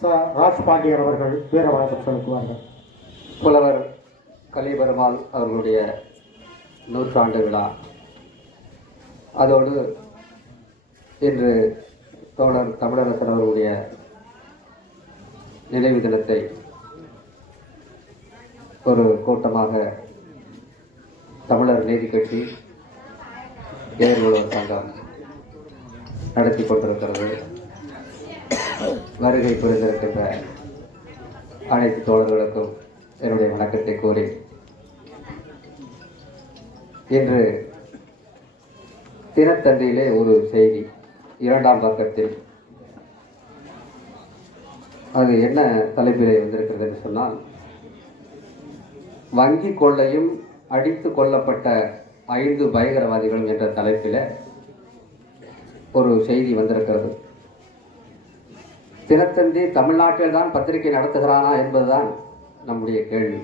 ச ராஜ் பாண்டியன் அவர்கள் வீர செலுத்துவார்கள். புலவர் கலிபெருமாள் அவர்களுடைய நூற்றாண்டு விழா. அதோடு இன்று தோழர் தமிழரசன் அவர்களுடைய நினைவு தினத்தை ஒரு கூட்டமாக தமிழர் நீதி கட்சி ஏர்வலர் சங்கம் நடத்தி கொண்டிருக்கிறது. வருகை புரிந்திருக்கின்ற அனைத்து தோழர்களுக்கும் என்னுடைய வணக்கத்தை கூறி இன்று தினத்தந்தியிலே ஒரு செய்தி இரண்டாம் பக்கத்தில். அது என்ன தலைப்பிலே வந்திருக்கிறது என்று சொன்னால் வங்கி கொள்ளையும் அடித்து கொல்லப்பட்ட ஐந்து பயங்கரவாதிகளும் என்ற தலைப்பில் ஒரு செய்தி வந்திருக்கிறது. தினத்தந்தி தமிழ்நாட்டில் தான் பத்திரிகை நடத்துகிறானா என்பதுதான் நம்முடைய கேள்வி.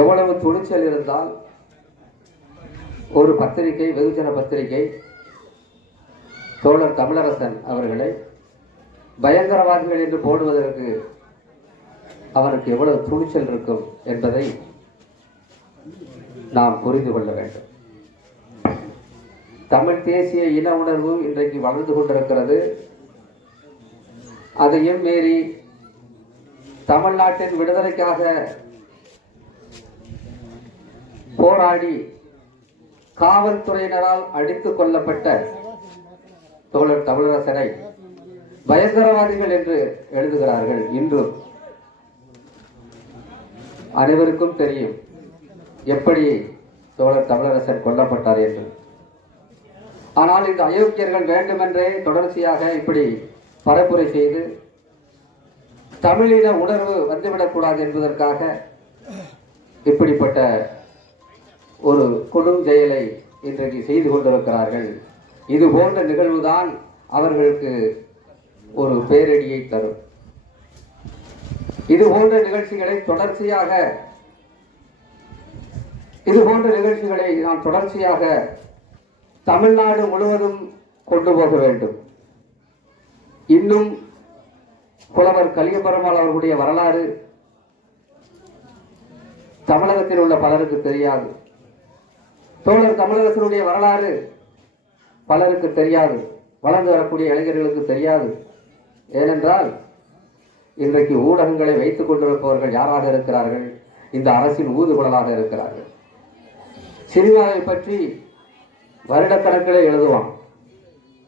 எவ்வளவு துணிச்சல் இருந்தால் ஒரு பத்திரிகை வெகுஜன பத்திரிகை தோழர் தமிழரசன் அவர்களை பயங்கரவாதிகள் என்று போடுவதற்கு அவனுக்கு எவ்வளவு துணிச்சல் இருக்கும் என்பதை நாம் புரிந்து கொள்ள வேண்டும். தமிழ் தேசிய இன உணர்வு இன்றைக்கு வளர்ந்து கொண்டிருக்கிறது. அதையும் மீறி தமிழ்நாட்டின் விடுதலைக்காக போராடி காவல்துறையினரால் அடித்து கொல்லப்பட்ட தோழர் தமிழரசனை பயங்கரவாதிகள் என்று எழுதுகிறார்கள் இன்றும். அனைவருக்கும் தெரியும் எப்படி தோழர் தமிழரசன் கொல்லப்பட்டார் என்று. ஆனால் இந்த அயோக்கியர்கள் வேண்டுமென்றே தொடர்ச்சியாக இப்படி பரப்புரை செய்து தமிழின உணர்வு வந்துவிடக்கூடாது என்பதற்காக இப்படிப்பட்ட ஒரு கொடும் செயலை இன்றைக்கு செய்து கொண்டிருக்கிறார்கள். இது போன்ற நிகழ்வுதான் அவர்களுக்கு ஒரு பேரடியை தரும். இது போன்ற நிகழ்ச்சிகளை தொடர்ச்சியாக இது போன்ற நிகழ்ச்சிகளை நாம் தொடர்ச்சியாக தமிழ்நாடு முழுவதும் கொண்டு போக வேண்டும். இன்னும் புலவர் கலியபெருமாள் அவர்களுடைய வரலாறு தமிழகத்தில் உள்ள பலருக்கு தெரியாது. தோழர் தமிழகத்தினுடைய வரலாறு பலருக்கு தெரியாது. வளர்ந்து வரக்கூடிய இளைஞர்களுக்கு தெரியாது. ஏனென்றால் இன்றைக்கு ஊடகங்களை வைத்துக் கொண்டிருப்பவர்கள் யாராக இருக்கிறார்கள்? இந்த அரசின் ஊதுகுழலாக இருக்கிறார்கள். சினிமாவை பற்றி வருடக்கணக்கில் எழுதுவான்.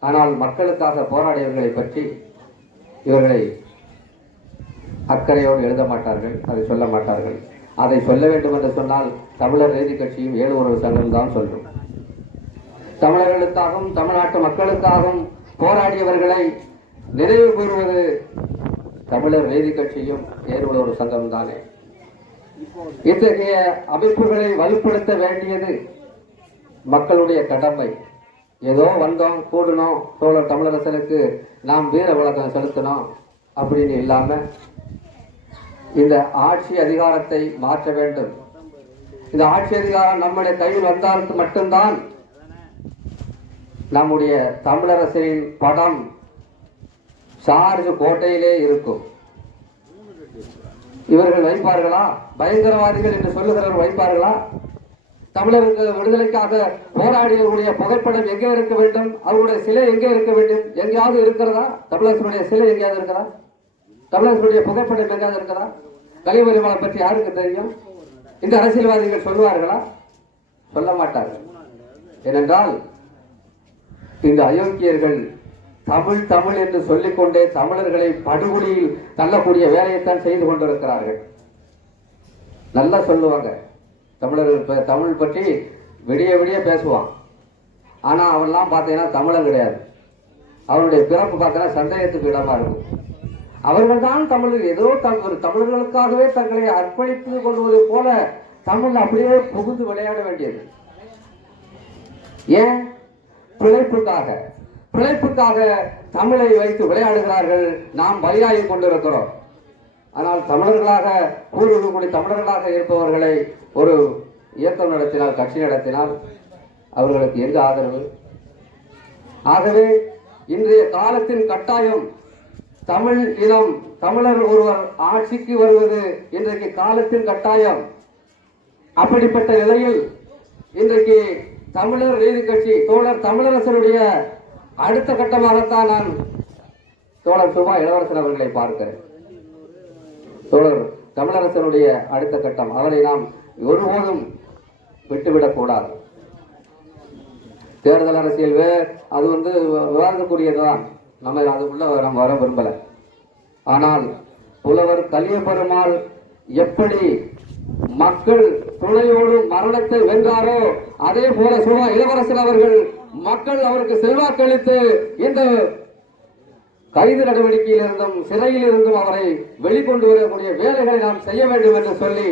ஆனால் மக்களுக்காக போராடியவர்களை பற்றி இவர்களை அக்கறையோடு எழுத மாட்டார்கள் அதை சொல்ல மாட்டார்கள். அதை சொல்ல வேண்டும் என்று சொன்னால் தமிழர் நீதி கட்சியும் ஏழு உறவு சங்கம் தான் சொல்லும். தமிழர்களுக்காகவும் தமிழ்நாட்டு மக்களுக்காகவும் போராடியவர்களை நினைவு கூறுவது தமிழர் நீதி கட்சியும் ஏற்புள்ள சங்கம் தானே. இத்தகைய அமைப்புகளை வலுப்படுத்த வேண்டியது மக்களுடைய கடமை. ஏதோ வந்தோம் கூடணும் தோழர் தமிழரசனுக்கு நாம் வீர வழக்கம் செலுத்தணும் அப்படின்னு இல்லாம இந்த ஆட்சி அதிகாரத்தை மாற்ற வேண்டும். இந்த ஆட்சி அதிகாரம் நம்முடைய கையில் வந்தால் மட்டும்தான் நம்முடைய தமிழரசரின் படம் சார்ஜ் கோட்டையிலே இருக்கும். இவர்கள் வைப்பார்களா? பயங்கரவாதிகள் என்று சொல்லுகிறவர்கள் வைப்பார்களா? தமிழர்கள் விடுதலைக்காக போராடியவர்களுடைய புகைப்படம் எங்கே இருக்க வேண்டும்? அவருடைய சிலை எங்கே இருக்க வேண்டும்? எங்கேயாவது இருக்கிறதா? தமிழர்களுடைய சிலை எங்கேயாவது இருக்கிறா தமிழர்களுடைய புகைப்படம் எங்கேயாவது இருக்கிறா கலிவரிமலை பற்றி யாருக்கு தெரியும்? இந்த அரசியல்வாதிகள் சொல்லுவார்களா? சொல்ல மாட்டார்கள். ஏனென்றால் இந்த அயோக்கியர்கள் தமிழ் தமிழ் என்று சொல்லிக்கொண்டே தமிழர்களை படுகொலியில் தள்ளக்கூடிய வேலையைத்தான் செய்து கொண்டிருக்கிறார்கள். நல்லா சொல்லுவாங்க. தமிழர்கள் இப்போ தமிழ் பற்றி விடிய விடிய பேசுவான். ஆனால் அவன்லாம் பார்த்தீங்கன்னா தமிழன் கிடையாது. அவனுடைய பிறப்பு பார்த்தீங்கன்னா சந்தேகத்துக்கு இடமா இருக்கும். அவர்கள் தான் தமிழர் ஏதோ தம் ஒரு தமிழர்களுக்காகவே தங்களை அர்ப்பணித்து கொள்வதை போல தமிழ் அப்படியே புகுந்து விளையாட வேண்டியது. ஏன்? பிழைப்புக்காக. பிழைப்புக்காக தமிழை வைத்து விளையாடுகிறார்கள். நாம் பலியாகி கொண்டிருக்கிறோம். ஆனால் தமிழர்களாக கூறுகூடி தமிழர்களாக இருப்பவர்களை ஒரு இயக்கம் நடத்தினால் கட்சி நடத்தினால் அவர்களுக்கு எங்கு ஆதரவு? ஆகவே இன்றைய காலத்தின் கட்டாயம் தமிழ் இனம் தமிழர் ஒருவர் ஆட்சிக்கு வருவது இன்றைக்கு காலத்தின் கட்டாயம். அப்படிப்பட்ட நிலையில் இன்றைக்கு தமிழர் நீதி கட்சி தோழர் தமிழரசனுடைய அடுத்த கட்டமாகத்தான் நான் தோழர் சுபா இளவரசன் அவர்களை பார்க்கிறேன். தமிழரசனுடைய அடுத்த கட்டம். அவரை நாம் ஒருபோதும் விட்டுவிடக்கூடாது. தேர்தல் அரசியல் அது வந்து விவாதக்கூடியதுதான் நம்ம அதுக்குள்ள நம்ம வர விரும்பல. ஆனால் புலவர் கலிய பெருமாள் எப்படி மக்கள் துணையோடு மரணத்தை வென்றாரோ அதே போல சும்மா இளவரசர் அவர்கள் மக்கள் அவருக்கு செல்வாக்களித்து இந்த கைது நடவடிக்கையில் இருந்தும் சிறையில் இருந்தும் அவரை வெளிக்கொண்டு வரக்கூடிய வேலைகளை நாம் செய்ய வேண்டும் என்று சொல்லி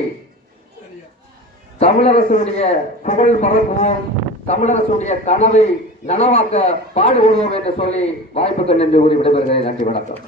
தமிழரசுடைய புகழ் பரப்புவோம். தமிழரசுடைய கனவை நனவாக்க பாடுபடுவோம் என்று சொல்லி வாய்ப்புக்கு நன்றி கூறி விடைபெறுகிறேன். நன்றி வணக்கம்.